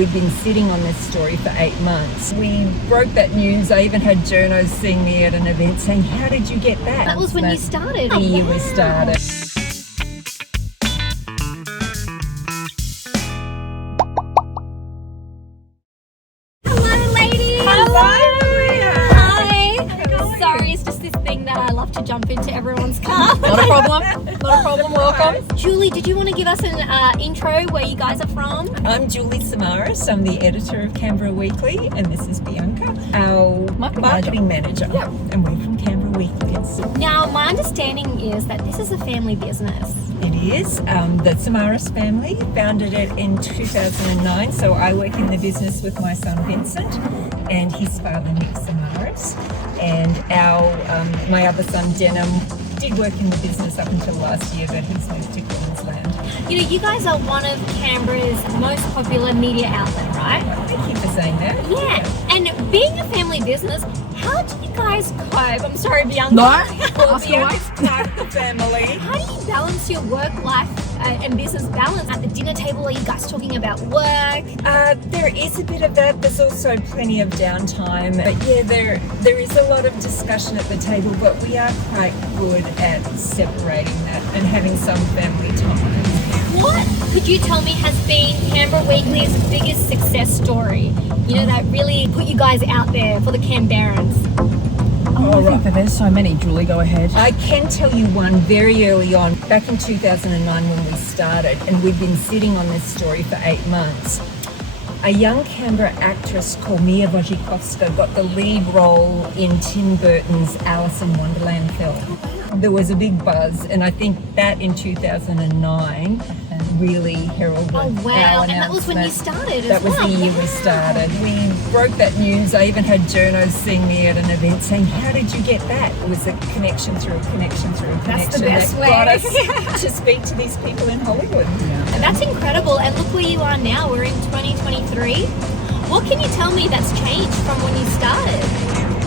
we'd been sitting on this story for 8 months. We broke that news. I even had journos seeing me at an event saying, how did you get that? That was when you started. The year we started. Hello, ladies. Hi. Sorry, it's just this thing that I love to jump into everyone's car. Not a problem. Not a problem. Welcome. Julie, did you want to give us an intro where you guys are from? I'm Julie Samaras. I'm the editor of Canberra Weekly, and this is Bianca, our marketing manager. Yeah. And we're from Canberra Weekly. Now, my understanding is that this is a family business. It is. The Samaras family founded it in 2009. So I work in the business with my son Vincent and his father Nick Samaras. And my other son Denham did work in the business up until last year, but he's moved to Queensland. You know, you guys are one of Canberra's most popular media outlet, right? Thank you for saying that. Yeah. And being a family business, how do you guys cope? I'm sorry, Bianca. No. Well, Ask away. Part of the family. How do you balance your work life and business balance? At the dinner table, are you guys talking about work? There is a bit of that. There's also plenty of downtime. But yeah, there is a lot of discussion at the table, but we are quite good at separating that and having some family time. What could you tell me has been Canberra Weekly's biggest success story? You know, that really put you guys out there for the Canberrans. I think that there's so many. Julie, go ahead. I can tell you one very early on, back in 2009 when we started, and we've been sitting on this story for 8 months. A young Canberra actress called Mia Wojcikowska got the lead role in Tim Burton's Alice in Wonderland film. There was a big buzz, and I think that in 2009 really heralded Oh, wow. our And that was when you announcement. started That as was well. the year we started. We broke that news. I even had journos seeing me at an event saying, how did you get that? It was a connection through a connection through a That's the connection best that way. got us to speak to these people in Hollywood. And that's incredible. And look where you are now. We're in 2023. What can you tell me that's changed from when you started?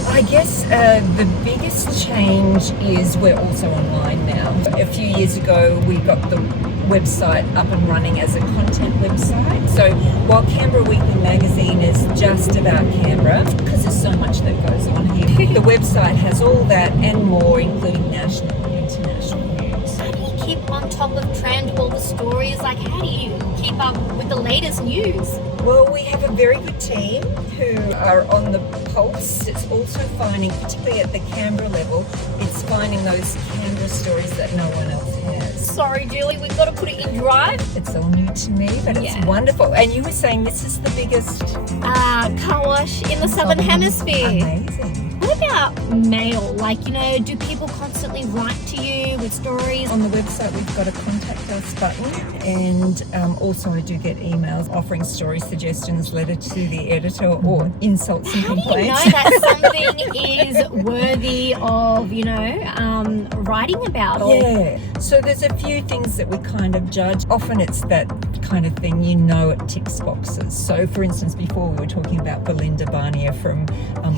I guess the biggest change is we're also online now. A few years ago, we got the website up and running as a content website. So while Canberra Weekly magazine is just about Canberra, because there's so much that goes on here, the website has all that and more, including national and international news. How do you keep on top of trend, all the stories? Like, how do you keep up with the latest news? Well, we have a very good team who are on the pulse. It's also finding, particularly at the Canberra level, it's finding those Canberra stories that no one else has. Sorry, Julie, we've got to put it in drive. It's all new to me, but it's wonderful. And you were saying this is the biggest Car wash in the Southern Hemisphere. Amazing. What about mail? Like, you know, do people constantly write to you with stories? On the website, we've got a contact us button, and also I do get emails offering story suggestions, letter to the editor, or insults and How do you know complaints. that something is worthy of, you know, writing about? Or Yeah, so there's a few things that we kind of judge. Often it's that kind of thing, you know, it ticks boxes. So for instance, before we were talking about Belinda Barnier from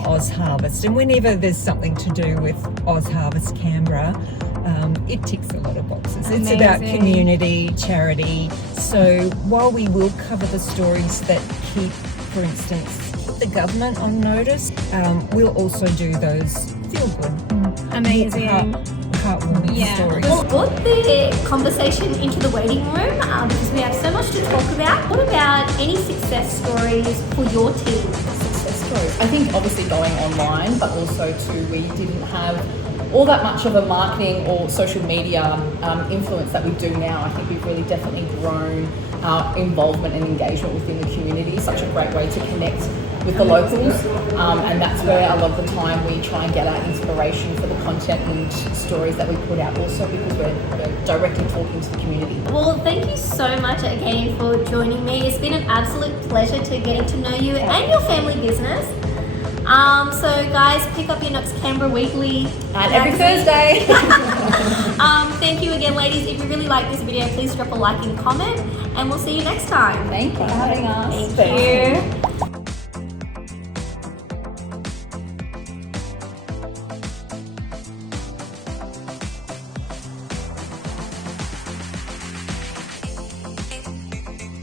Oz Harvest, and whenever there's something to do with Oz Harvest Canberra, it ticks a lot of boxes. It's about community, charity. So while we will cover the stories that keep, for instance, the government on notice, we'll also do those feel-good, amazing. heartwarming stories. We'll put the conversation into the waiting room because we have so much to talk about. What about any success stories for your team? Success stories. I think obviously going online, but also too, we didn't have all that much of a marketing or social media influence that we do now. I think we've really definitely grown our involvement and engagement within the community. Such a great way to connect with the locals, and that's where a lot of the time we try and get our inspiration for the content and stories that we put out, also because we're directly talking to the community. Well, thank you so much again for joining me. It's been an absolute pleasure to getting to know you and your family business. So guys, pick up your next Canberra Weekly And every Thursday. Thank you again, ladies. If you really like this video, please drop a like and comment, and we'll see you next time. Thank you for having us. Thank you.